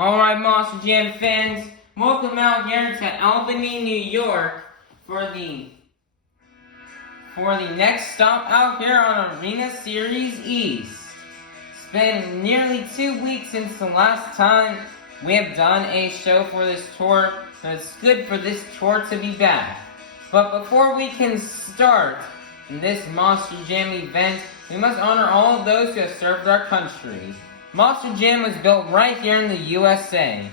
Alright, Monster Jam fans, welcome out here to Albany, New York for the next stop out here on Arena Series East. It's been nearly 2 weeks since the last time we have done a show for this tour, so it's good for this tour to be back. But before we can start this Monster Jam event, we must honor all of those who have served our country. Monster Jam was built right here in the USA,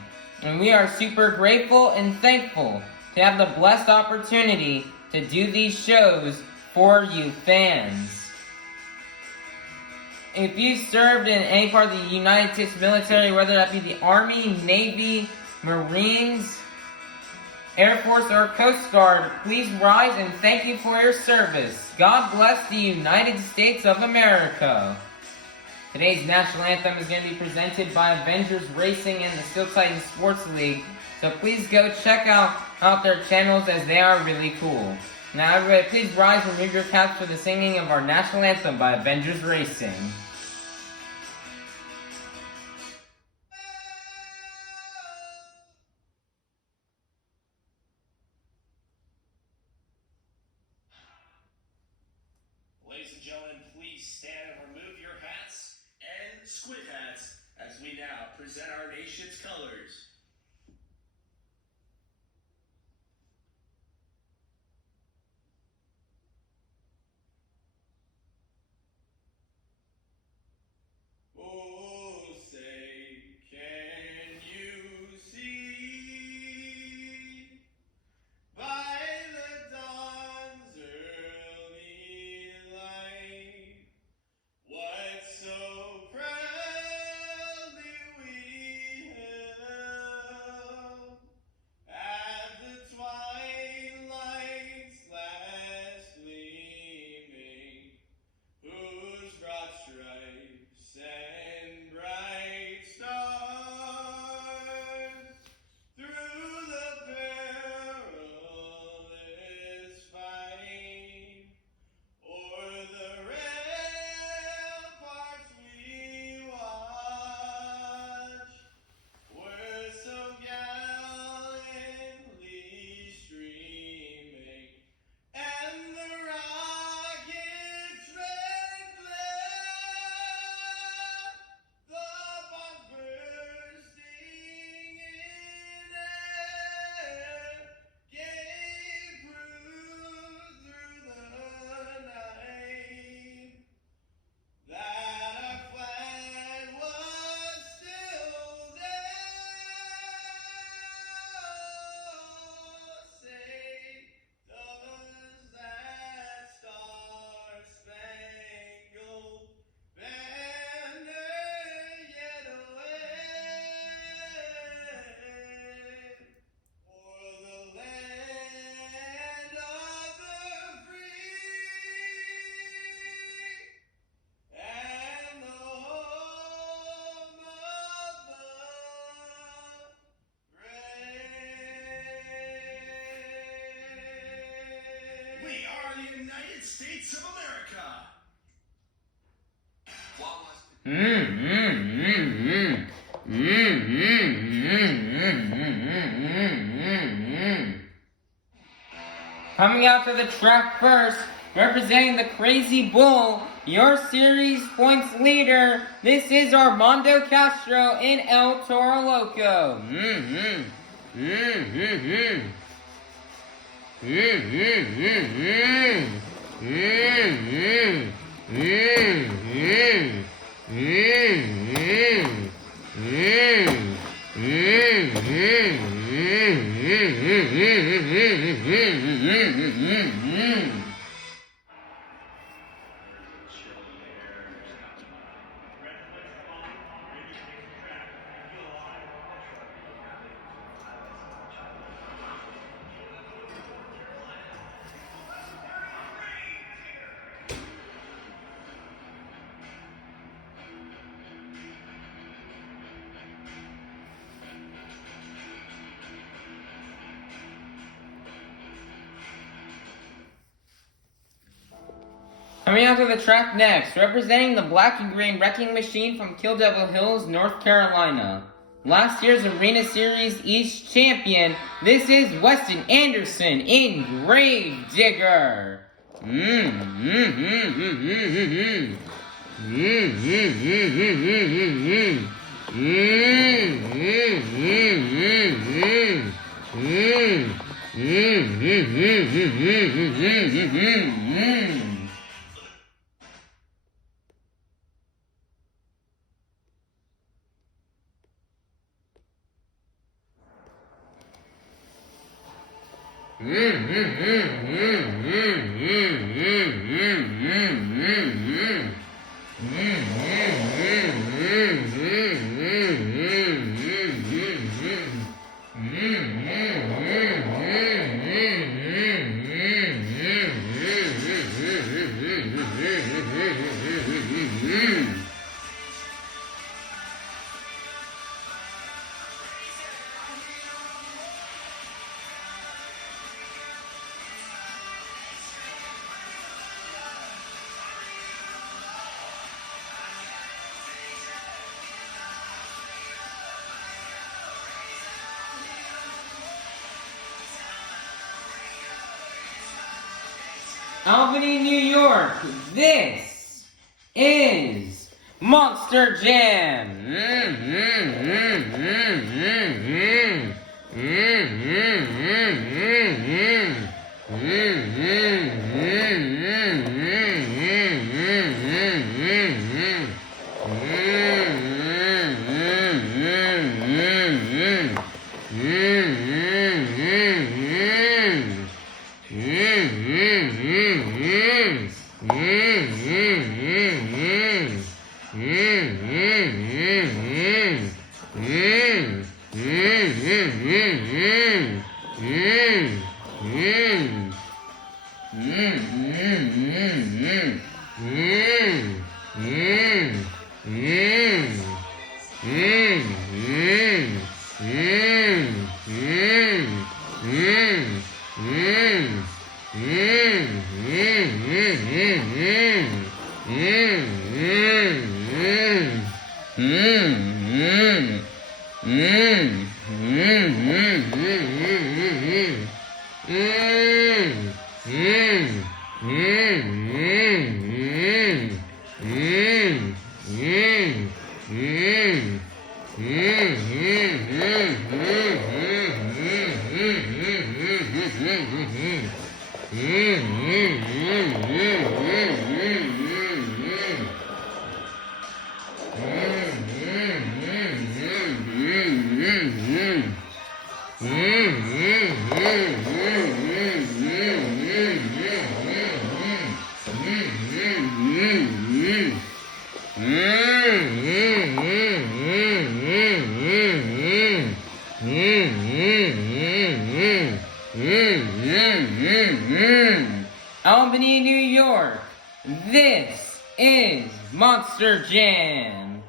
and we are super grateful and thankful to have the blessed opportunity to do these shows for you fans. If you served in any part of the United States military, whether that be the Army, Navy, Marines, Air Force, or Coast Guard, please rise and thank you for your service. God bless the United States of America. Today's national anthem is going to be presented by Avengers Racing and the Steel Titan Sports League, so please go check out their channels as they are really cool. Now everybody, please rise and remove your caps for the singing of our national anthem by Avengers Racing. Ladies and gentlemen, please stand and remove your hats and squid hats as we now present our nation's colors. Oh, say, can you see by the dawn's early light what so proudly we held at the twilight's last gleaming, whose broad stripes and bright stars through the perilous fight o'er the ramparts we watched were so gallantly streaming, and the rockets red glare, the bomb bursting in air, gave proof through the night that our flag was still there. Say, does that star-spangled banner yet wave o'er the land of the free and the home of the brave? We are the United States of America. Coming out to the track first, representing the Crazy Bull, your series points leader, this is Armando Castro in El Toro Loco. Coming out to the track next, representing the Black and Green Wrecking Machine from Kill Devil Hills, North Carolina. last year's Arena Series East champion. This is Weston Anderson in Gravedigger. Albany, New York, this is Monster Jam. Albany, New York, this is Monster Jam.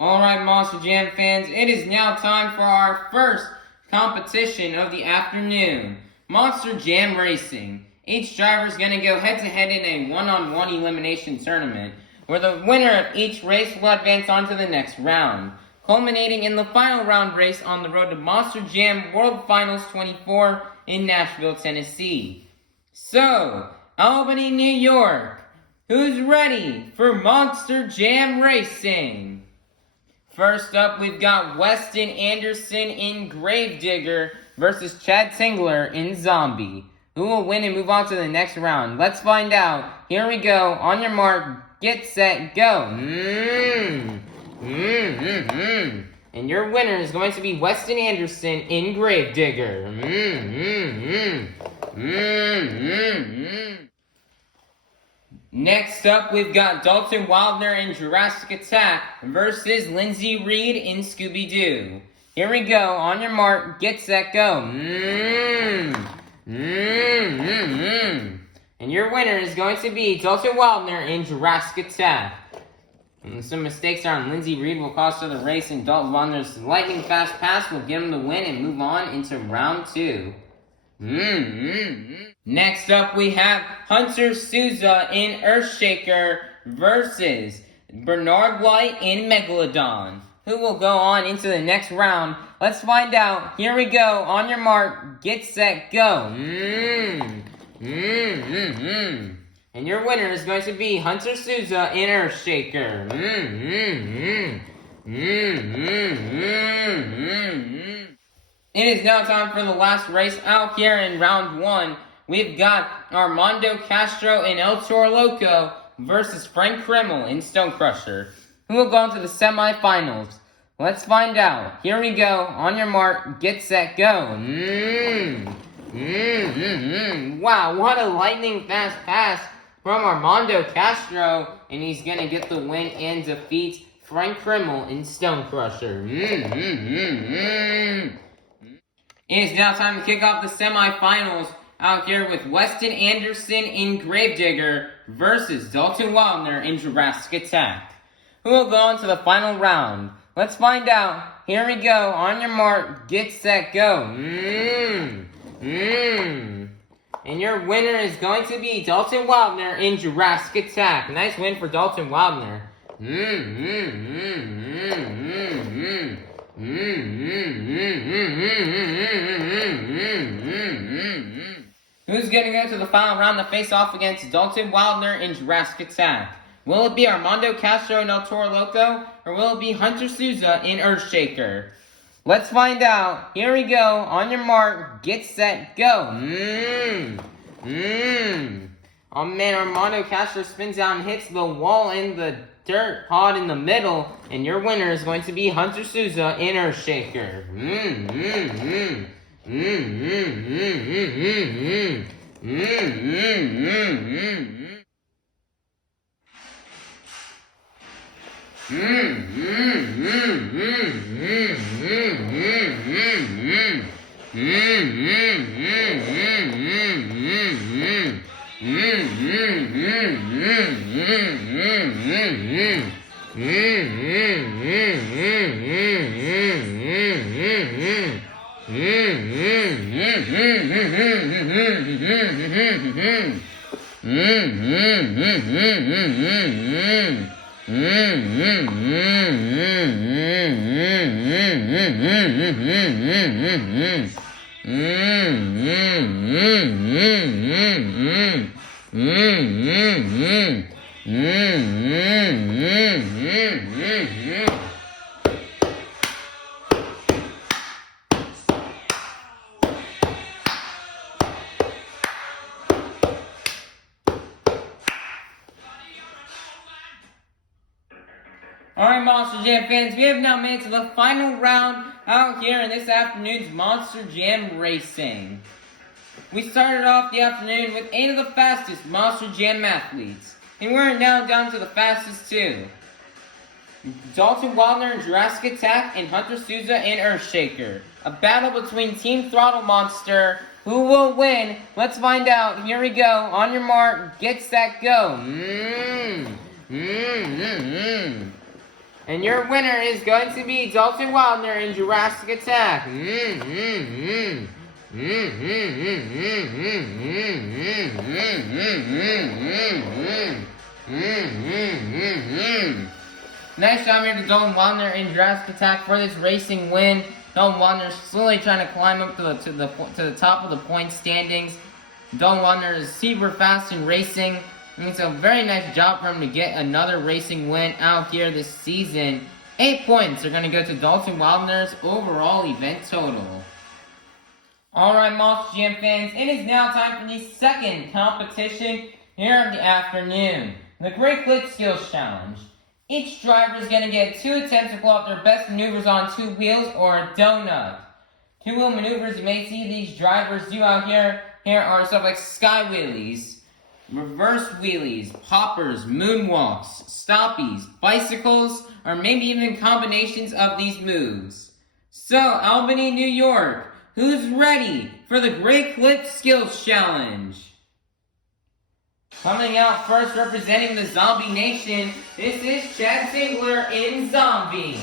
Alright, Monster Jam fans, it is now time for our first competition of the afternoon, Monster Jam Racing. Each driver is going to go head-to-head in a one-on-one elimination tournament, where the winner of each race will advance on to the next round, culminating in the final round race on the road to Monster Jam World Finals 24 in Nashville, Tennessee. So, Albany, New York, who's ready for Monster Jam Racing? First up, we've got Weston Anderson in Gravedigger versus Chad Tingler in Zombie. Who will win and move on to the next round? Let's find out. Here we go. On your mark, get set, go. And your winner is going to be Weston Anderson in Gravedigger. Next up, we've got Dalton Wildner in Jurassic Attack versus Lindsay Reed in Scooby-Doo. Here we go. On your mark, get set, go. And your winner is going to be Dalton Wildner in Jurassic Attack. And some mistakes on Lindsay Reed will cost her the race, and Dalton Wildner's lightning fast pass will give him the win and move on into round 2. Next up, we have Hunter Souza in Earthshaker versus Bernard White and Megalodon. Who will go on into the next round? Let's find out. Here we go. On your mark, get set, go. And your winner is going to be Hunter Souza in Earthshaker. It is now time for the last race out here in round 1. We've got Armando Castro and El Toro Loco versus Frank Krimmel in Stone Crusher. Who will go into the semifinals? Let's find out. Here we go. On your mark, get set, go. Wow, what a lightning fast pass from Armando Castro. And he's going to get the win and defeat Frank Krimmel in Stone Crusher. It is now time to kick off the semifinals out here with Weston Anderson in Gravedigger versus Dalton Wildner in Jurassic Attack. Who will go on to the final round? Let's find out. Here we go. On your mark, get set, go. And your winner is going to be Dalton Wildner in Jurassic Attack. Nice win for Dalton Wildner. Who's going to go to the final round to face off against Dalton Wildner in Jurassic Attack? Will it be Armando Castro and El Toro Loco, or will it be Hunter Souza in Earthshaker? Let's find out. Here we go. On your mark, get set, go. Oh man, Armando Castro spins out and hits the wall in the dirt pod in the middle, and your winner is going to be Hunter Souza in Earthshaker. Alright, Monster Jam fans, we have now made it to the final round out here in this afternoon's Monster Jam Racing. We started off the afternoon with 8 of the fastest Monster Jam athletes, and we're now down to the fastest 2. Dalton Wildner in Jurassic Attack and Hunter Souza in Earthshaker. A battle between Team Throttle Monster. Who will win? Let's find out. Here we go. On your mark, get set, go. And your winner is going to be Dalton Wildner in Jurassic Attack. Nice job here to Dalton Wildner in Jurassic Attack for this racing win. Dalton Wildner slowly trying to climb up to the top of the point standings. Dalton Wildner is super fast in racing. And it's a very nice job for him to get another racing win out here this season. 8 points are going to go to Dalton Wildner's overall event total. Alright, Monster Jam fans, it is now time for the second competition here of the afternoon. The Great Clip Skills Challenge. Each driver is going to get 2 attempts to pull off their best maneuvers on 2 wheels or a donut. 2-wheel maneuvers you may see these drivers do out here are stuff like sky wheelies, reverse wheelies, poppers, moonwalks, stoppies, bicycles, or maybe even combinations of these moves. So, Albany, New York, who's ready for the Great Clip Skills Challenge? Coming out first representing the Zombie Nation, this is Chad Ziegler in Zombie.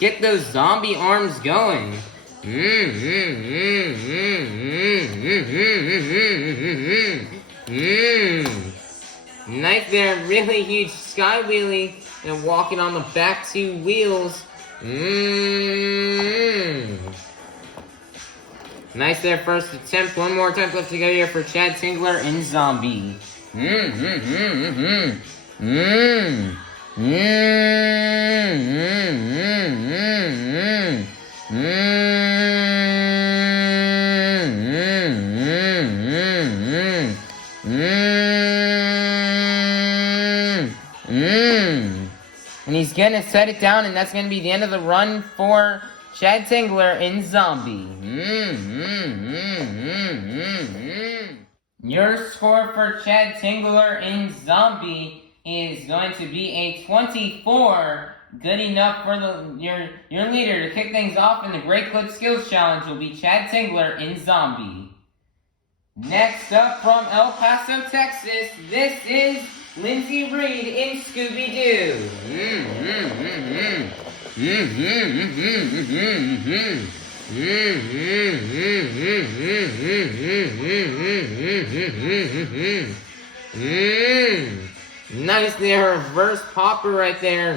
Get those zombie arms going. Nice there, really huge sky wheelie and walking on the back two wheels. Nice there, first attempt. One more attempt left to go here for Chad Tingler and Zombie. And he's gonna set it down, and that's gonna be the end of the run for Chad Tingler and Zombie. Your score for Chad Tingler and Zombie is going to be a 24. Good enough for your leader to kick things off in the Great Clip Skills Challenge will be Chad Tingler and Zombie. Next up from El Paso, Texas, this is Lindsay Reed in Scooby-Doo. Nice there, reverse popper right there.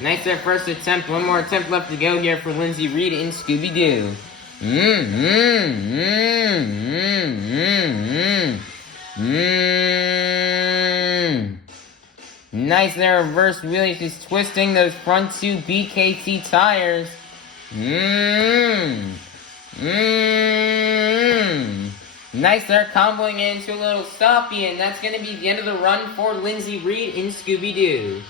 Nice there, first attempt. One more attempt left to go here for Lindsay Reed in Scooby-Doo. Nice there, reverse wheelie, just twisting those front two BKT tires. Nice there, comboing into a little stoppie, and that's going to be the end of the run for Lindsay Reed in Scooby-Doo.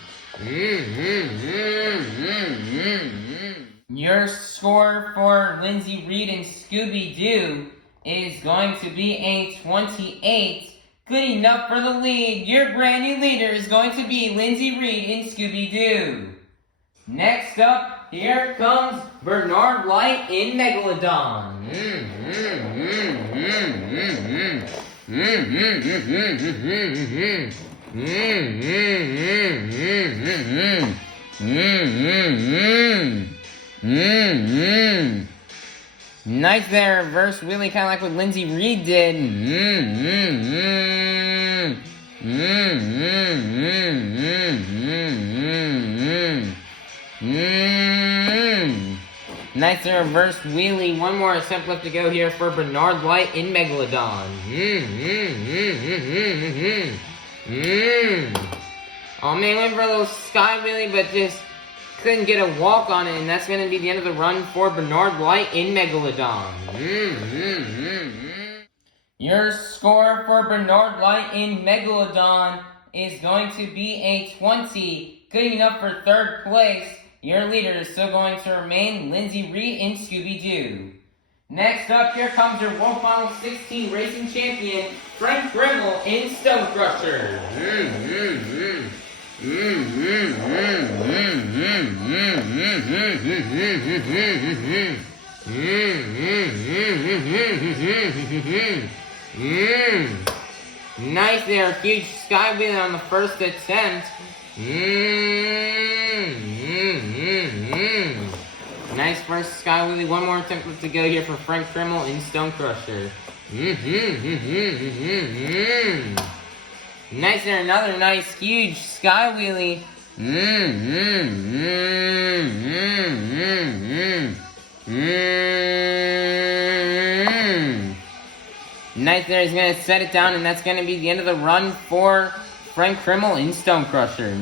Your score for Lindsay Reed and Scooby-Doo is going to be a 28. Good enough for the lead. Your brand new leader is going to be Lindsay Reed in Scooby-Doo. Next up, here comes Bernard Light in Megalodon. Nice there, reverse wheelie, kind of like what Lindsay Reed did. Nice there, reverse wheelie. One more attempt left to go here for Bernard Light in Megalodon. Oh man, went for a little sky wheelie, but just couldn't get a walk on it, and that's going to be the end of the run for Bernard Light in Megalodon. Your score for Bernard Light in Megalodon is going to be a 20. Good enough for third place. Your leader is still going to remain Lindsay Reed in Scooby-Doo. Next up, here comes your World Final 16 racing champion, Frank Grimmel in Stone Crusher. Nice there, huge sky wheel on the first attempt. Nice first sky wheelie. One more attempt left to go here for Frank Grimmel in Stone Crusher. Nice there, another nice huge sky wheelie. Nice there, he's going to set it down, and that's going to be the end of the run for Frank Grimmel in Stone Crusher.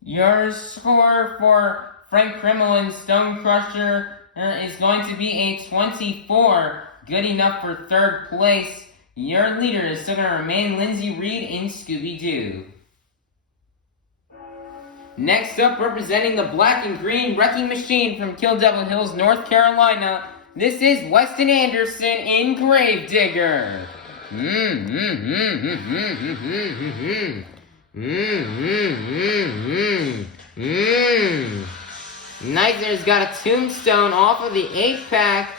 Your score for Frank Grimmel in Stone Crusher is going to be a 24. Good enough for third place. Your leader is still going to remain Lindsay Reed in Scooby-Doo. Next up, representing the black and green wrecking machine from Kill Devil Hills, North Carolina, this is Weston Anderson in Gravedigger. Nice there's got a tombstone off of the 8-pack.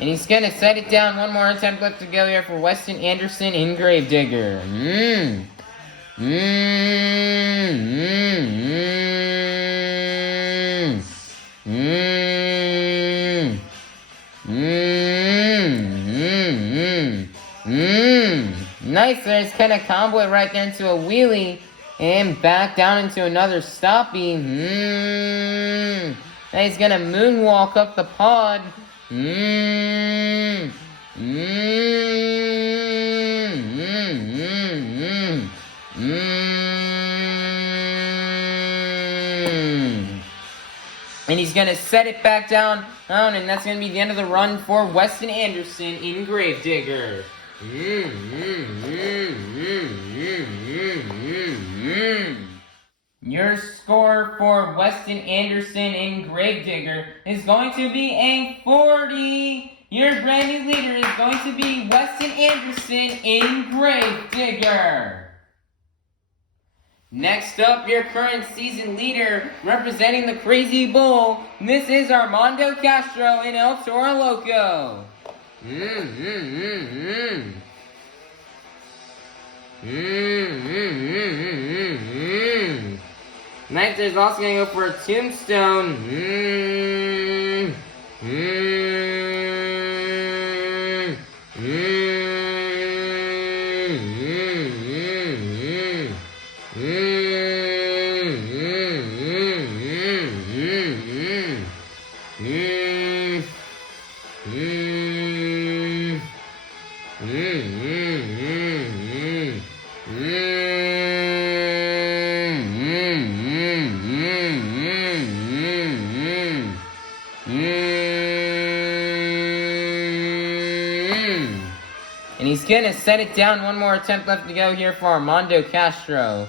And he's gonna set it down one more attempt left to go here for Weston Anderson in Gravedigger. Nice there. He's gonna combo it right there into a wheelie and back down into another stoppie. Now he's gonna moonwalk up the pod. And he's going to set it back down, and that's going to be the end of the run for Weston Anderson in Gravedigger. Your score for Weston Anderson in Gravedigger is going to be a 40. Your brand new leader is going to be Weston Anderson in Gravedigger. Next up, your current season leader representing the Crazy Bull. This is Armando Castro in El Toro Loco. Next, there's also going to go for a tombstone. And he's gonna set it down. One more attempt left to go here for Armando Castro.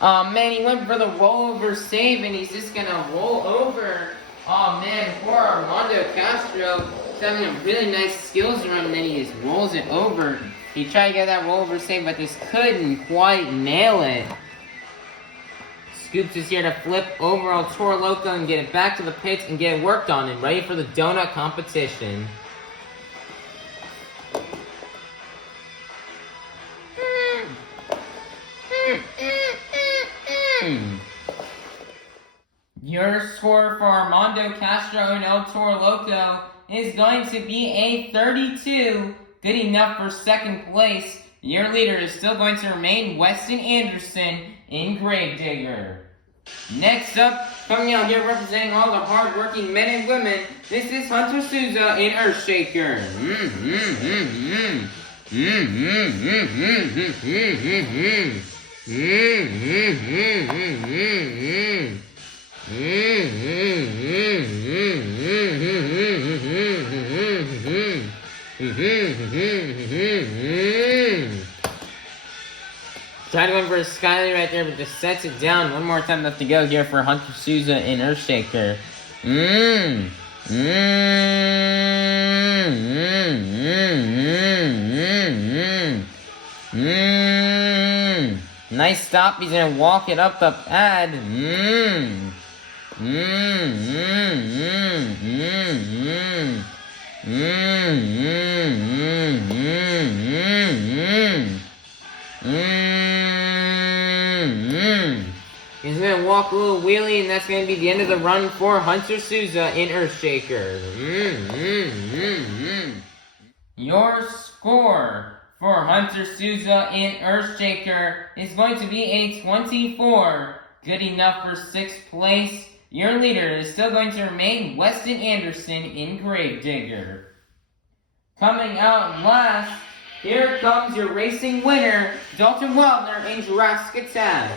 Oh man, he went for the rollover save and he's just gonna roll over. Oh man, poor Armando Castro. He's having a really nice skills run and then he just rolls it over. He tried to get that rollover save but just couldn't quite nail it. Scoops is here to flip over El Toro Loco and get it back to the pits and get it worked on and ready for the donut competition. Your score for Armando Castro and El Toro Loco is going to be a 32, good enough for second place. Your leader is still going to remain Weston Anderson in Gravedigger. Next up, coming out here representing all the hard-working men and women, this is Hunter Souza in Earthshaker. Tried to go for a Skyly right there, but just sets it down. One more time left to go here for Hunter Souza in Earthshaker. Nice stop. He's gonna walk it up the pad. He's gonna walk a little wheelie, and that's gonna be the end of the run for Hunter Souza in Earthshaker. Your score for Hunter Souza in Earthshaker is going to be a 24, good enough for 6th place. Your leader is still going to remain Weston Anderson in Gravedigger. Coming out last, here comes your racing winner, Dalton Wildner in Jurassic Attack.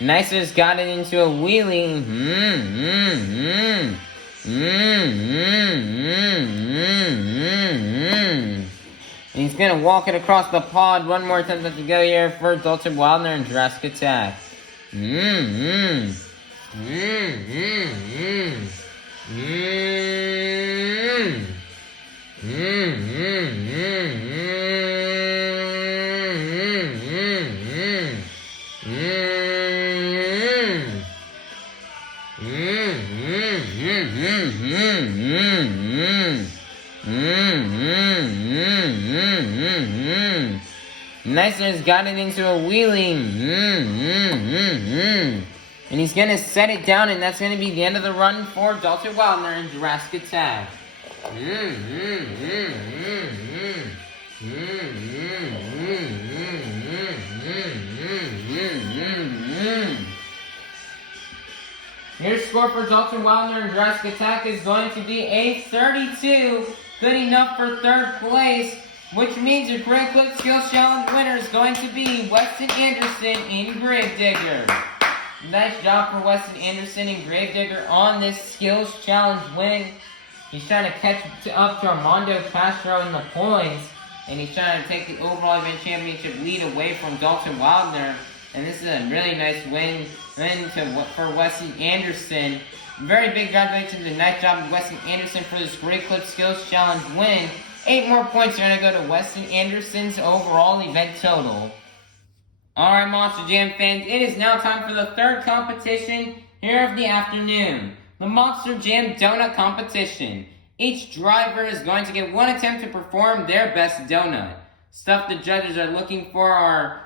Nicer's got it into a wheelie. And he's gonna walk it across the pod one more time to go here for Dalton Wildner and Jurassic Attack. Nicer's got it into a wheelie. And he's gonna set it down, and that's gonna be the end of the run for Dalton Wildner and Jurassic Attack. Your score for Dalton Wildner and Jurassic Attack is going to be a 32, good enough for third place, which means your Great Clip Skills Challenge winner is going to be Weston Anderson in Gravedigger. Nice job for Weston Anderson in Gravedigger on this Skills Challenge win. He's trying to catch up to Armando Castro in the points, and he's trying to take the overall event championship lead away from Dalton Wildner. And this is a really nice win for Weston Anderson. Very big congratulations and nice job of Weston Anderson for this Great Clip Skills Challenge win. 8 more points are going to go to Weston Anderson's overall event total. Alright, Monster Jam fans, it is now time for the third competition here of the afternoon. The Monster Jam Donut Competition. Each driver is going to get one attempt to perform their best donut. Stuff the judges are looking for are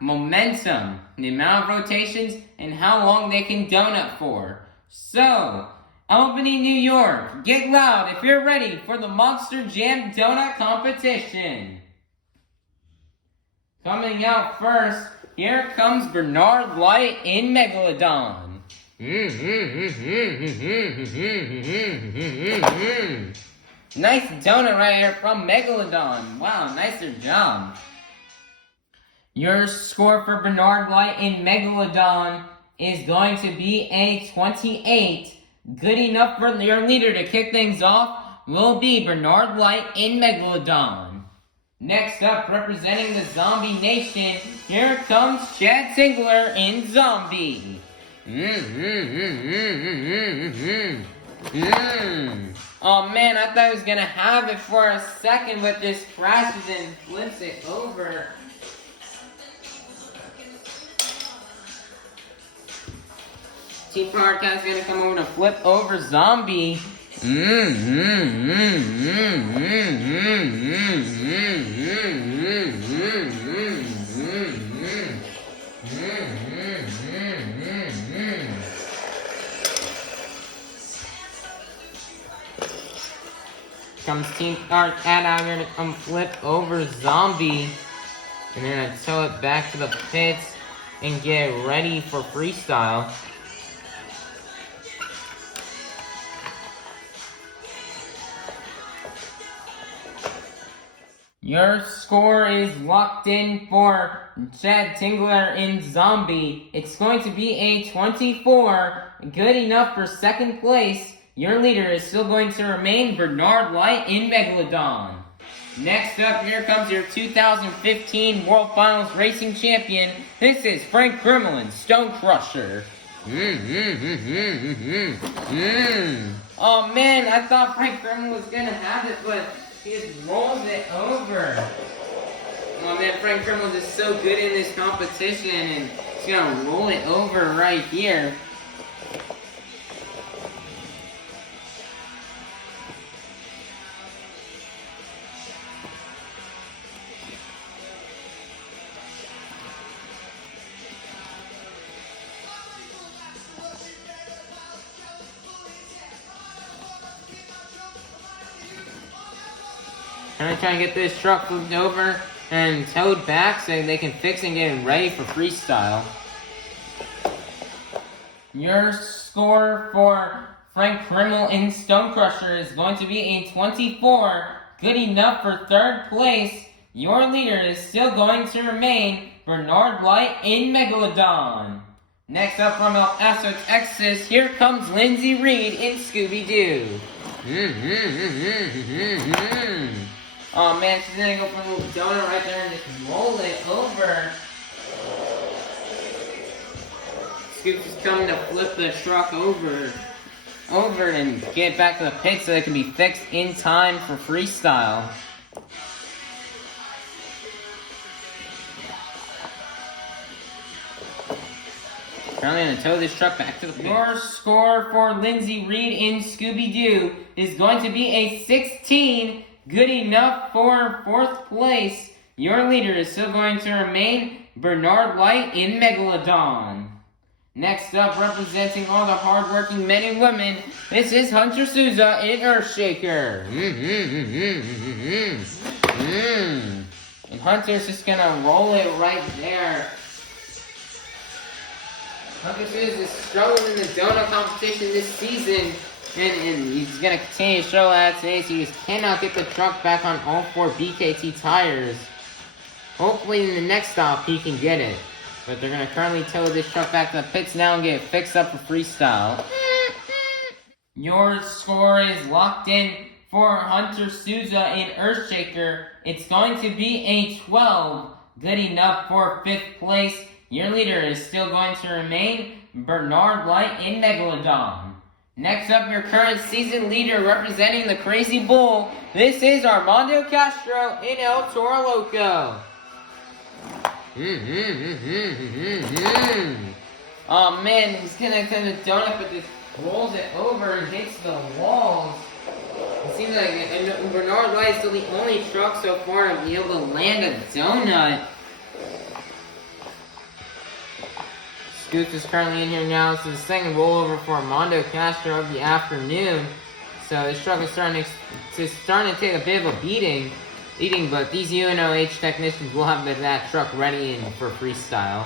momentum, the amount of rotations, and how long they can donut for. So, Albany, New York, get loud if you're ready for the Monster Jam Donut Competition. Coming out first, here comes Bernard Light in Megalodon. Nice donut right here from Megalodon. Wow, nicer job. Your score for Bernard Light in Megalodon is going to be a 28. Good enough for your leader to kick things off will be Bernard Light in Megalodon. Next up, representing the Zombie Nation, here comes Chad Tingler in Zombie. Oh man, I thought he was gonna have it for a second, but just crashes and flips it over. Team Podcast is gonna come over to flip over Zombie. Comes Team Art out here to come flip over Zombie. And then I tow it back to the pits and get ready for freestyle. Your score is locked in for Chad Tingler in Zombie. It's going to be a 24, good enough for second place. Your leader is still going to remain Bernard Light in Megalodon. Next up, here comes your 2015 World Finals Racing Champion. This is Frank Kremlin, Stone Crusher. Oh man, I thought Frank Kremlin was gonna have it, but he just rolls it over. Oh man, Frank Kremlin is so good in this competition, and he's gonna roll it over right here. Gonna try and get this truck flipped over and towed back so they can fix and get it ready for freestyle. Your score for Frank Krimmel in Stone Crusher is going to be a 24. Good enough for third place. Your leader is still going to remain Bernard Light in Megalodon. Next up from El Paso, Texas, here comes Lindsay Reed in Scooby-Doo. Oh man, she's gonna go for a little donut right there and just roll it over. Scoops is coming to flip the truck over and get it back to the pit so it can be fixed in time for freestyle. Currently going to tow this truck back to the pit. Your score for Lindsay Reed in Scooby-Doo is going to be a 16. Good enough for fourth place. Your leader is still going to remain Bernard Light in Megalodon. Next up, representing all the hardworking men and women, this is Hunter Souza in Earthshaker. And Hunter's just gonna roll it right there. Hunter Souza is struggling in the donut competition this season, and he's gonna continue to show that today, so he just cannot get the truck back on all 4 BKT tires. Hopefully in the next stop he can get it. But they're going to currently tow this truck back to the pits now and get it fixed up for freestyle. Your score is locked in for Hunter Souza in Earthshaker. It's going to be a 12. Good enough for 5th place. Your leader is still going to remain Bernard Light in Megalodon. Next up, your current season leader representing the Crazy Bull. This is Armando Castro in El Toro Loco. Oh man, he's gonna kind of donut, but just rolls it over and hits the walls. It seems like Bernard Light is still the only truck so far to be able to land a donut. Scoots is currently in here now. This is the second rollover for Armando Castro of the afternoon. So this truck is starting to take a bit of a beating, but these UNOH technicians will have that truck ready for freestyle.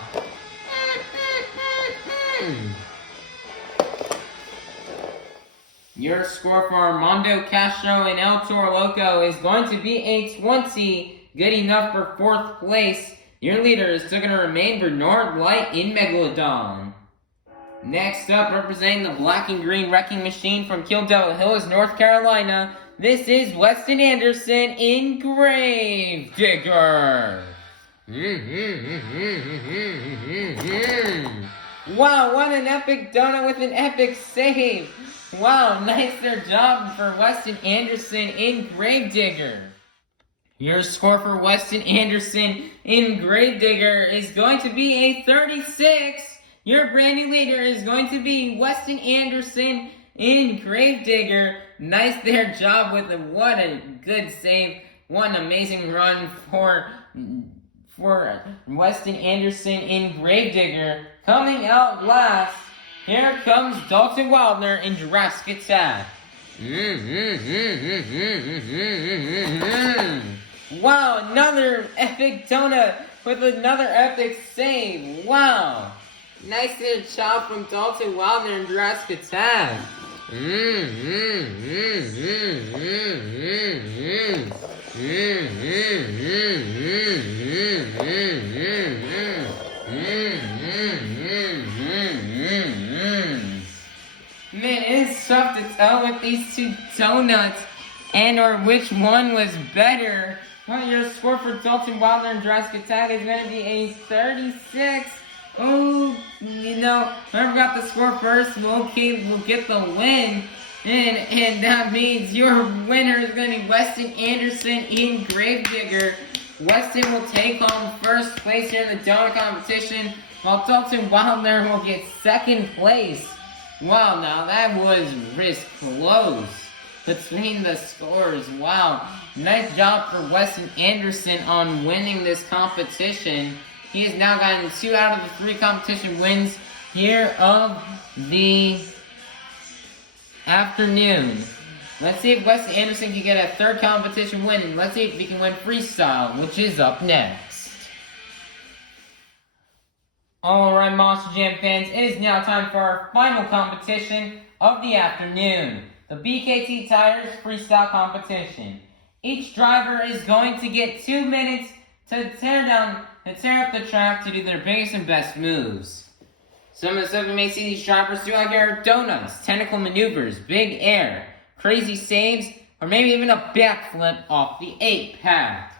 Your score for Armando Castro and El Toro Loco is going to be a 20, good enough for 4th place. Your leader is still going to remain Bernard Light in Megalodon. Next up, representing the black and green wrecking machine from Kill Devil Hills, North Carolina, this is Weston Anderson in Gravedigger. Wow, what an epic donut with an epic save. Wow, nice job for Weston Anderson in Gravedigger. Your score for Weston Anderson in Gravedigger is going to be a 36. Your brand new leader is going to be Weston Anderson in Gravedigger. Nice job with it. What a good save. What an amazing run for Weston Anderson in Gravedigger. Coming out last, here comes Dalton Wildner in Jurassic Attack. Wow, another epic donut with another epic save. Wow. Nice job from Dalton Wildner in Jurassic Attack. Man, it's tough to tell with these two donuts or which one was better. Well, your score for Dalton Wildner and Jurassic Attack is going to be a 36. Oh, whoever got the score first will get the win. And that means your winner is going to be Weston Anderson in Gravedigger. Weston will take home first place here in the donut competition, while Dalton Wildner will get second place. Wow, now that was close between the scores. Wow, nice job for Weston Anderson on winning this competition. He has now gotten 2 out of the 3 competition wins here of the afternoon. Let's see if Wesley Anderson can get a third competition win, and let's see if he can win freestyle, which is up next. Alright, Monster Jam fans, it is now time for our final competition of the afternoon, the BKT Tires Freestyle Competition. Each driver is going to get 2 minutes to tear up the track to do their biggest and best moves. Some of the stuff you may see these drivers do out here are donuts, tentacle maneuvers, big air, crazy saves, or maybe even a backflip off the 8-pack.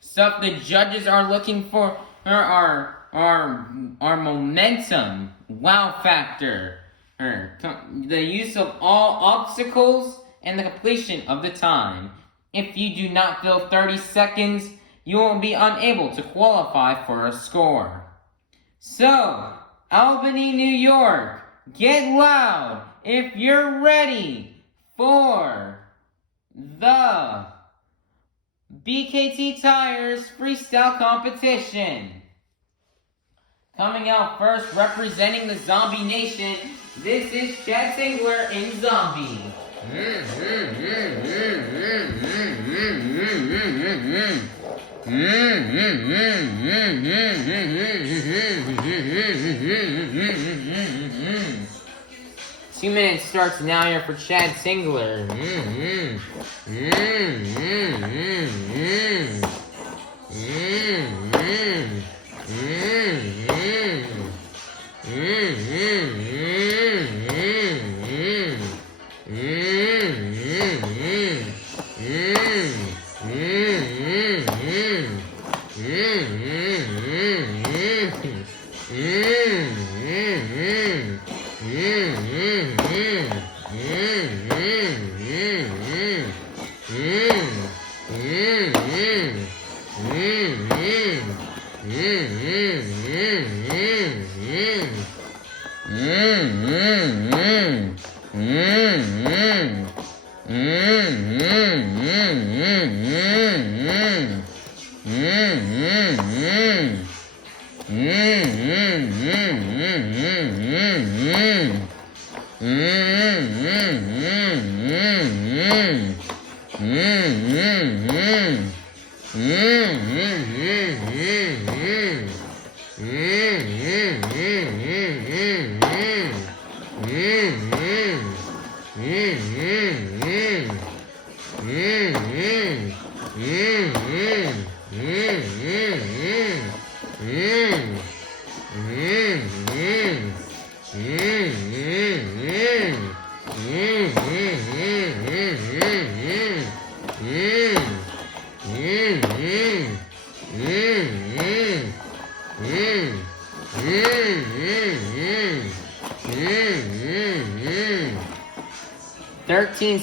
Stuff the judges are looking for are momentum, wow factor, the use of all obstacles, and the completion of the time. If you do not fill 30 seconds, you will be unable to qualify for a score. So, Albany, New York, get loud if you're ready for the BKT Tires Freestyle Competition. Coming out first, representing the Zombie Nation, this is Chad Singler in Zombie. Two minutes starts now here for Chad Singler.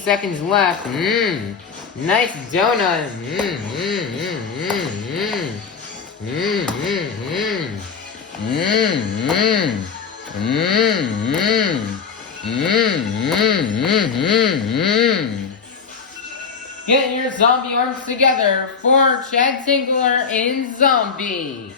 Seconds left. Nice donut. Get your zombie arms together for Chad Singler in Zombie.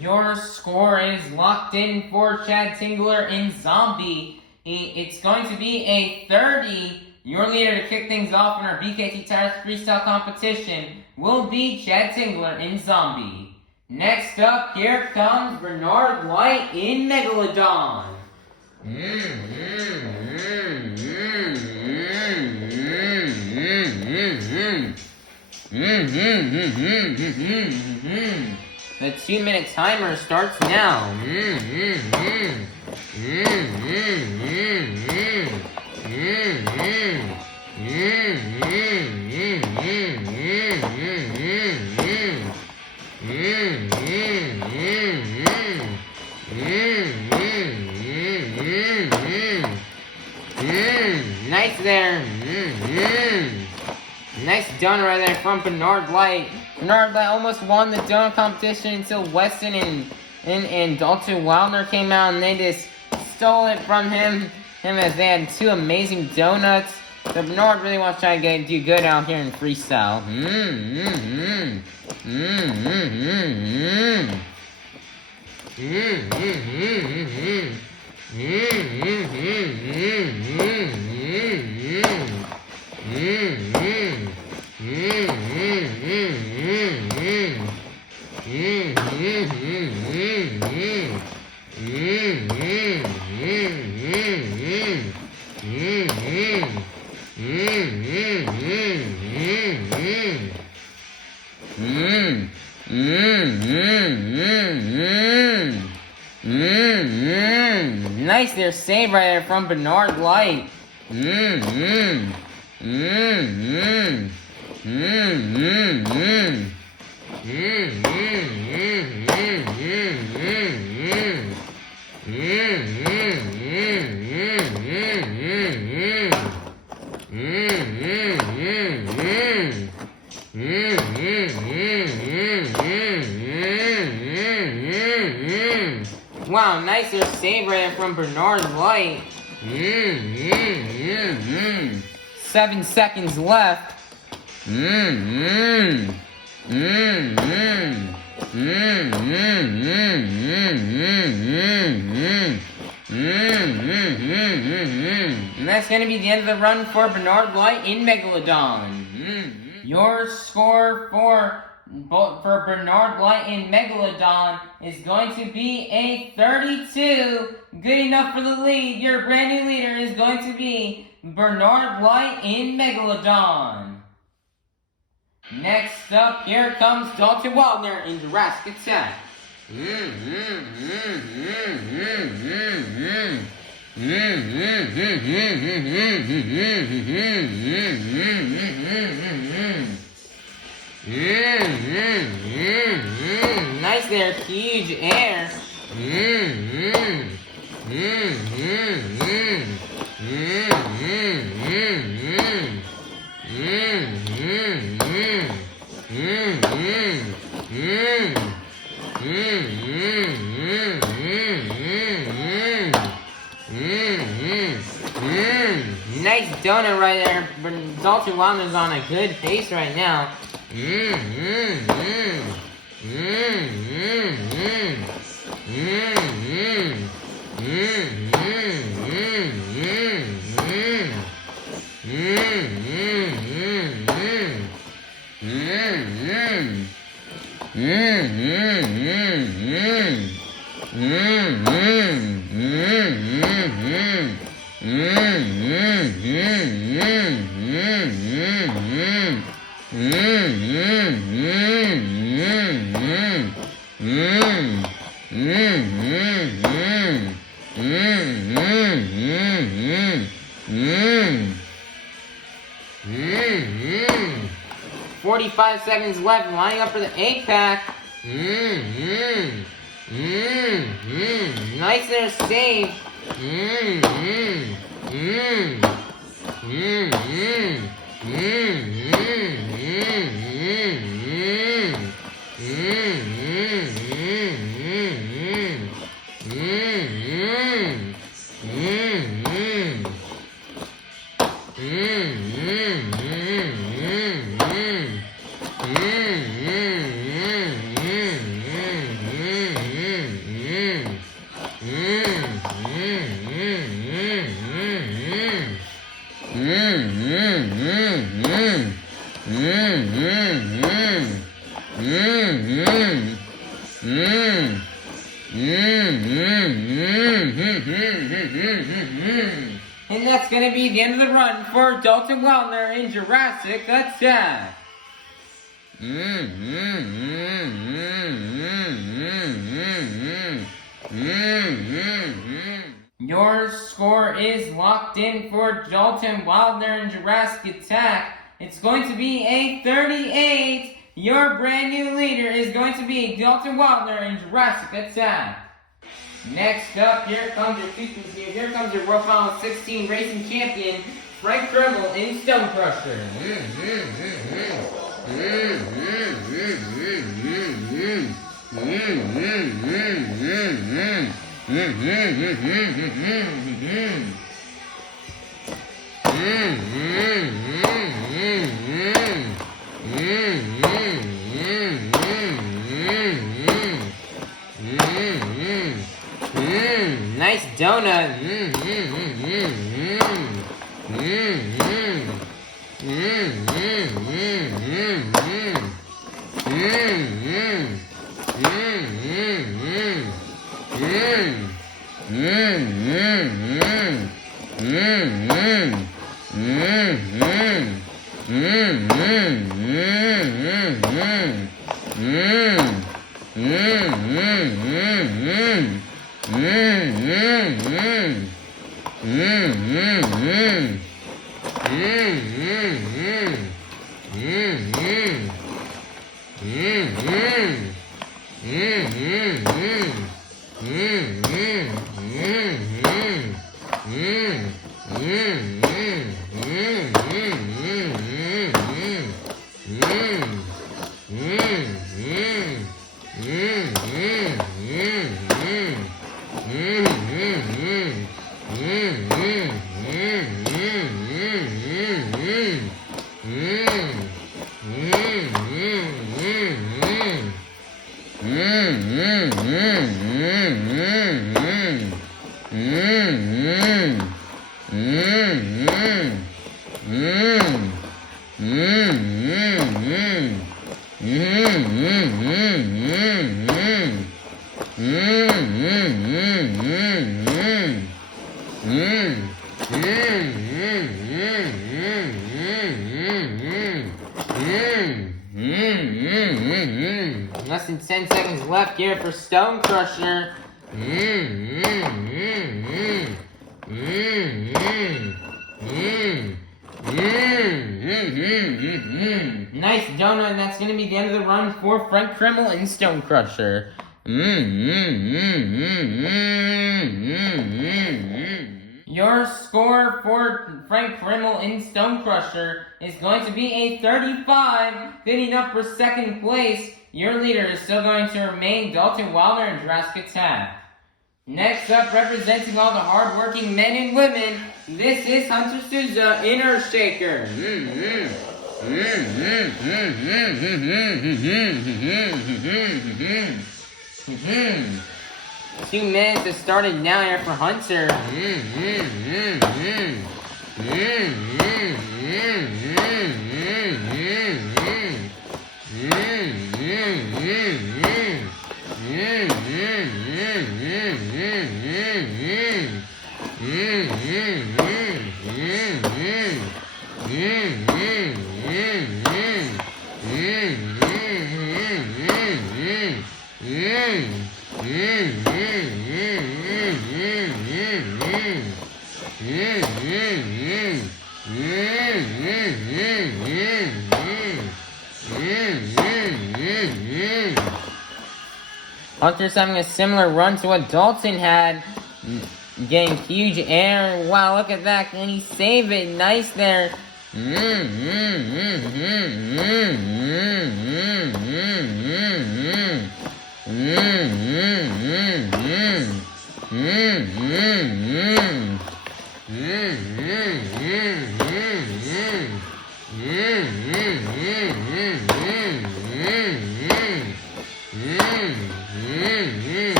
Your score is locked in for Chad Singler in Zombie. It's going to be a 30. Your leader to kick things off in our BKT Tires Freestyle Competition will be Chad Singler in Zombie. Next up, here comes Bernard White in Megalodon. The 2-minute timer starts now. Nice there. Nice donut right there from Bernard Light. Bernard Light almost won the donut competition until Weston and Dalton Wilder came out and they just stole it from him as they had 2 amazing donuts. So Bernard really wants to try to do good out here in freestyle. Nice there, save right there from Bernard Light. Wow, nice there, save right there from Bernard Light. 7 seconds left. And that's going to be the end of the run for Bernard Light in Megalodon. Your score for Bernard Light in Megalodon is going to be a 32. Good enough for the lead. Your brand new leader is going to be Bernard Light in Megalodon. Next up, here comes Dalton Waldner in Jurassic Attack. Nice there, huge air. Nice donut right there. Dalton Wildner's on a good pace right now. Mm-hmm. 45 seconds left, lining up for the 8-pack. Nice there, save. And that's going to be the end of the run for Dalton Wildner in Jurassic Attack. Your score is locked in for Dalton Wildner in Jurassic Attack. It's going to be a 38. Your brand new leader is going to be Dalton Wildner in Jurassic Attack. Next up, here comes your World Final 16 racing champion, Frank Dremel in Stone Crusher. Nice donut donut. Less than 10 seconds left here for Stone Crusher. Nice donut, and that's going to be the end of the run for Frank Krimmel and Stone Crusher. Your score for Frank Krimmel and Stone Crusher is going to be a 35, good enough for second place. Your leader is still going to remain Dalton Wilder and Jurassic Attack. Next up, representing all the hard-working men and women, this is Hunter Souza in Earthshaker. 2 minutes has started now here for Hunter. Hunter's having a similar run to what Dalton had, getting huge air. Wow, look at that. Can he save it? Nice there.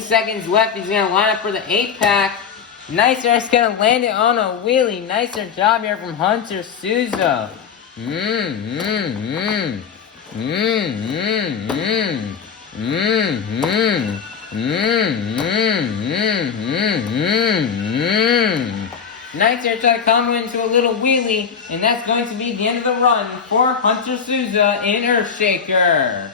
Seconds left. He's going to line up for the 8-pack. Nicer is going to land it on a wheelie. Nicer job here from Hunter Souza. Nicer trying to come into a little wheelie, and that's going to be the end of the run for Hunter Souza in Earthshaker.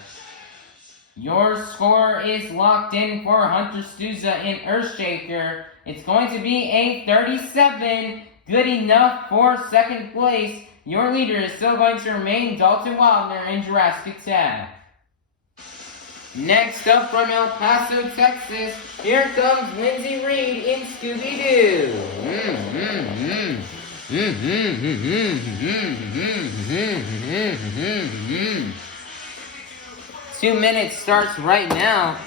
Your score is locked in for Hunter Souza in Earthshaker. It's going to be a 37, good enough for second place. Your leader is still going to remain Dalton Wilder in Jurassic Attack. Next up from El Paso, Texas, here comes Lindsay Reed in Scooby-Doo. 2 minutes starts right now.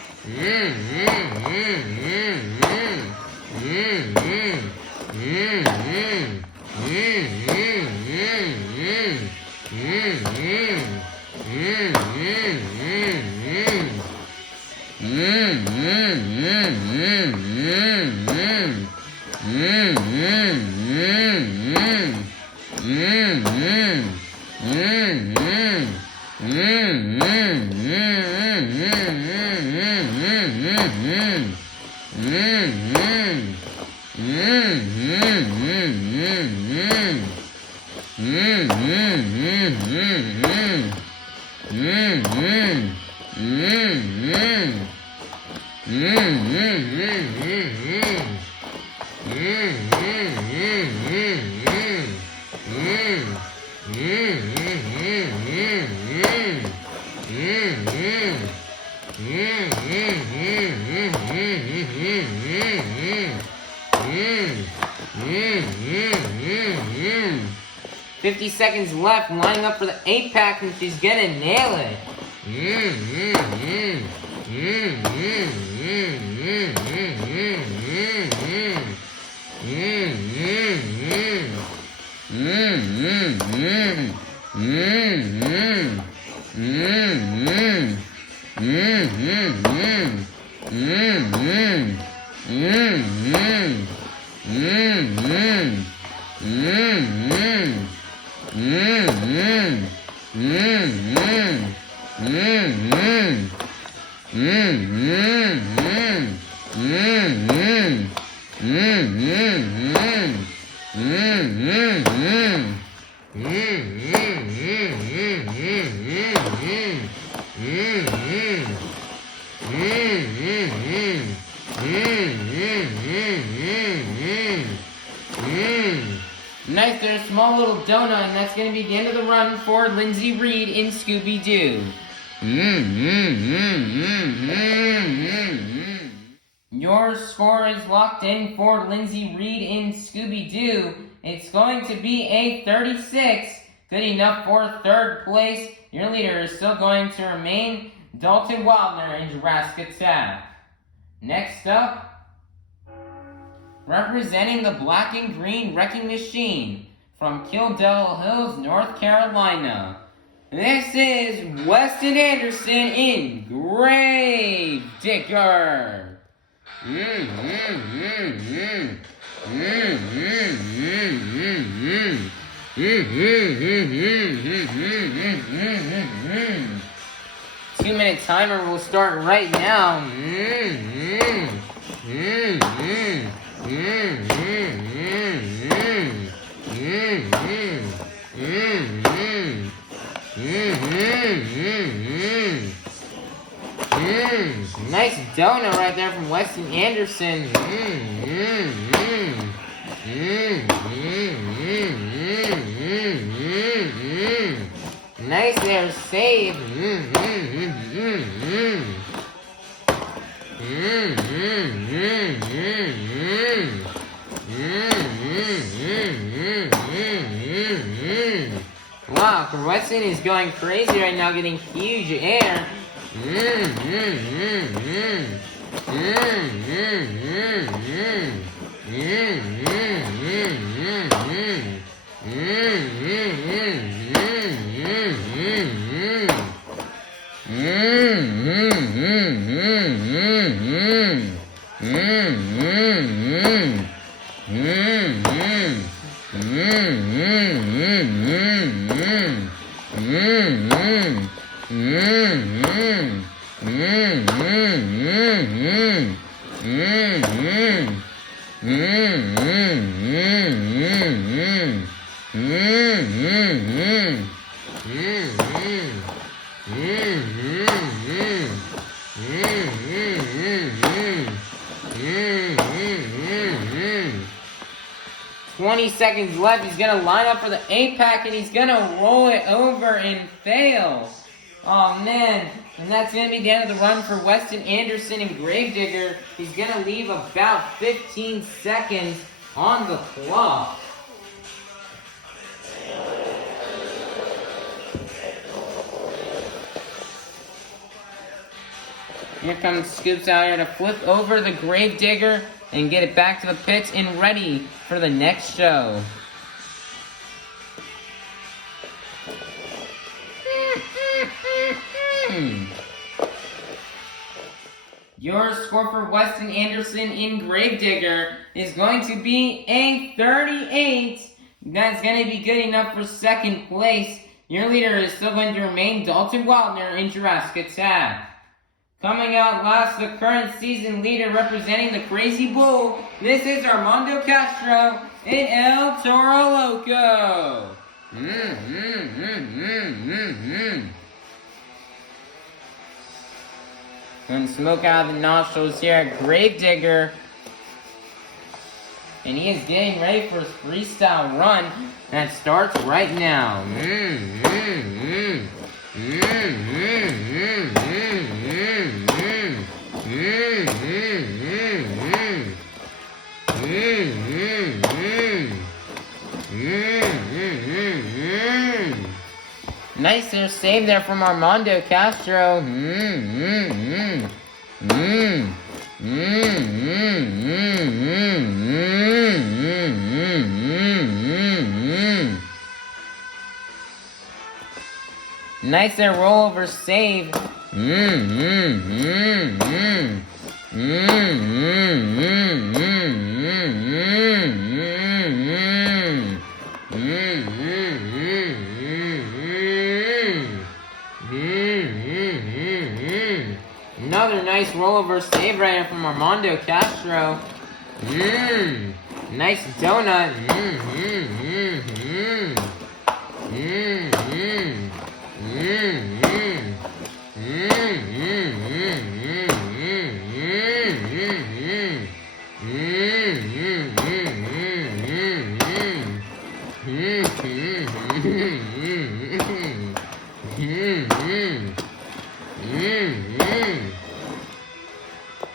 "50 seconds left, lining up for the 8-pack, and she's gonna nail it. Nice, there's a small little donut, and that's going to be the end of the run for Lindsay Reed in Scooby-Doo. Your score is locked in for Lindsay Reed in Scooby-Doo. It's going to be a 36, good enough for third place. Your leader is still going to remain Dalton Wildner in Jurassic Attack. Next up, representing the Black and Green Wrecking Machine from Kildale Hills, North Carolina. This is Weston Anderson in Grave Digger. Two-minute timer will start right now. Nice donut right there from Weston Anderson. Nice there, save. Wow, Weston is going crazy right now, getting huge air. Seconds left. He's gonna line up for the 8-pack and he's gonna roll it over and fail. Oh man, and that's going to be the end of the run for Weston Anderson and Gravedigger. He's going to leave about 15 seconds on the clock. Here comes Scoops out here to flip over the Gravedigger and get it back to the pits and ready for the next show. Your score for Weston Anderson in Gravedigger is going to be a 38. That's going to be good enough for second place. Your leader is still going to remain Dalton Wildner in Jurassic Attack. Coming out last, the current season leader representing the Crazy Bull. This is Armando Castro in El Toro Loco. And smoke out of the nostrils here at Gravedigger. And he is getting ready for his freestyle run that starts right now. Nice there, save there from Armando Castro. Nice there, rollover save. Another nice rollover save right here from Armando Castro. Nice donut.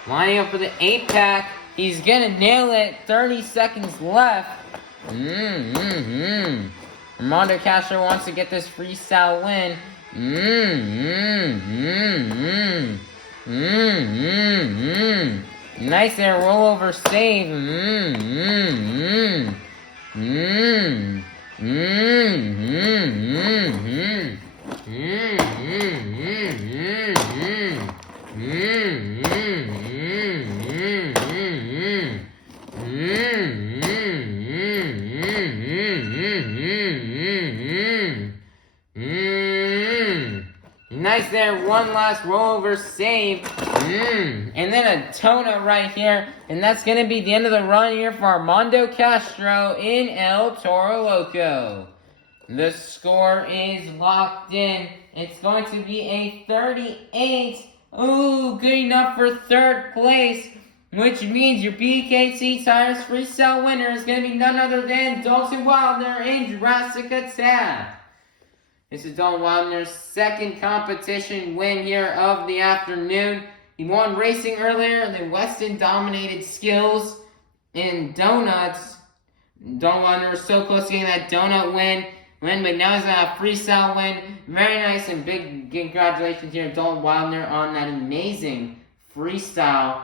Lining up for the 8-pack. He's gonna nail it. 30 seconds left. Armando Castro wants to get this freestyle win. Nice there, rollover save. Nice there, one last rollover save. And then a donut right here. And that's going to be the end of the run here for Armando Castro in El Toro Loco. The score is locked in. It's going to be a 38. Ooh, good enough for third place. Which means your BKT Tires Freestyle winner is going to be none other than Dalton Wildner in Jurassic Attack. This is Dalton Wildner's second competition win here of the afternoon. He won racing earlier, and then Weston dominated skills in donuts. Dalton Wildner was so close to getting that donut win, but now he's got a freestyle win. Very nice and big congratulations here to Dalton Wildner on that amazing freestyle.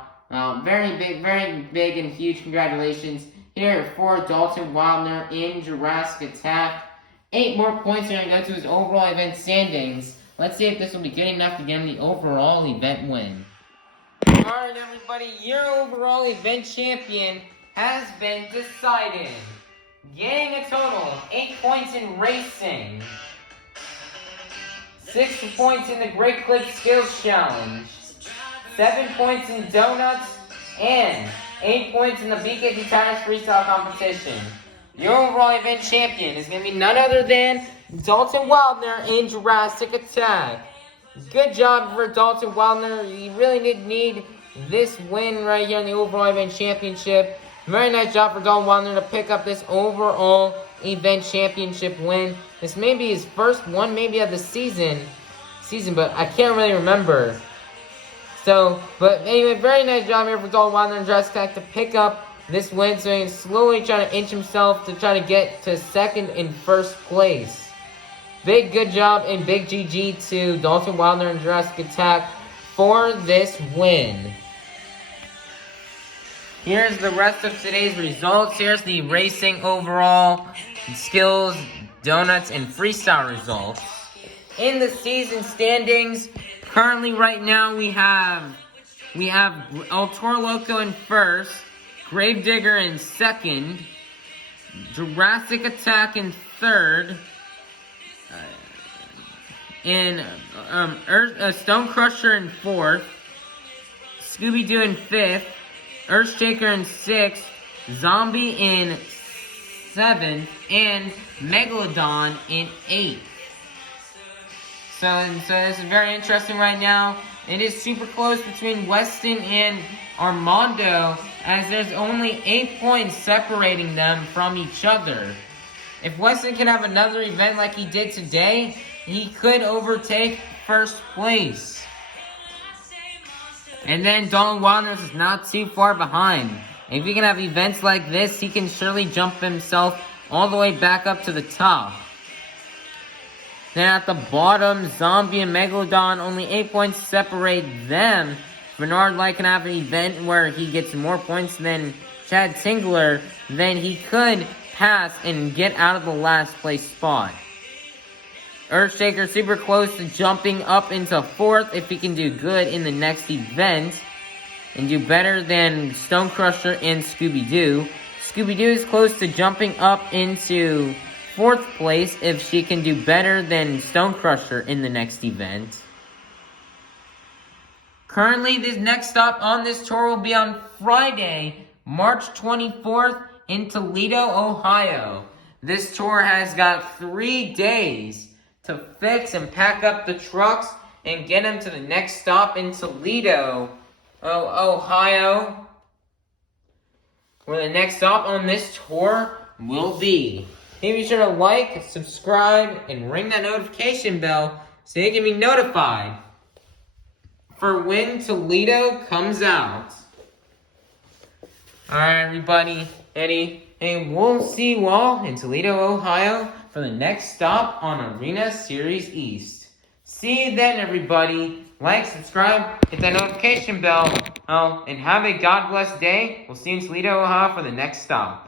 Very big and huge congratulations here for Dalton Wildner in Jurassic Attack. 8 more points are going to go to his overall event standings. Let's see if this will be good enough to get him the overall event win. Alright everybody, your overall event champion has been decided. Getting a total of 8 points in racing, 6 points in the Great Clip Skills Challenge, 7 points in donuts, and 8 points in the BKT Tires Freestyle Competition. Your overall event champion is going to be none other than Dalton Wildner in Jurassic Attack. Good job for Dalton Wildner. You really did need this win right here in the overall event championship. Very nice job for Dalton Wildner to pick up this overall event championship win. This may be his first one maybe of the season. season, but I can't really remember. So, but anyway, very nice job here for Dalton Wilder and Dress Tech to pick up this win. So he's slowly trying to inch himself to try to get to second and first place. Big good job and big GG to Dalton Wilder and Jurassic Attack for this win. Here's the rest of today's results. Here's the racing overall, skills, donuts, and freestyle results. In the season standings, currently right now we have El Toro Loco in first, Gravedigger in second, Jurassic Attack in third, and Stone Crusher in fourth, Scooby-Doo in fifth, Earthshaker in sixth, Zombie in seventh, and Megalodon in eighth. So this is very interesting right now. It is super close between Weston and Armando, as there's only 8 points separating them from each other. If Weston can have another event like he did today, he could overtake first place. And then Dalton Wilder is not too far behind. If he can have events like this, he can surely jump himself all the way back up to the top. Then at the bottom, Zombie and Megalodon, only 8 points separate them. Bernard Light can have an event where he gets more points than Chad Tingler, then he could pass and get out of the last place spot. Earthshaker super close to jumping up into fourth if he can do good in the next event and do better than Stone Crusher and Scooby-Doo. Scooby-Doo is close to jumping up into fourth place if she can do better than Stone Crusher in the next event. Currently, this next stop on this tour will be on Friday, March 24th in Toledo, Ohio. This tour has got 3 days to fix and pack up the trucks and get them to the next stop in Toledo, Ohio, where the next stop on this tour will be. Be sure to like, subscribe, and ring that notification bell so you can be notified for when Toledo comes out. Alright, everybody, and we'll see you all in Toledo, Ohio for the next stop on Arena Series East. See you then, everybody. Like, subscribe, hit that notification bell, and have a God bless day. We'll see you in Toledo, Ohio for the next stop.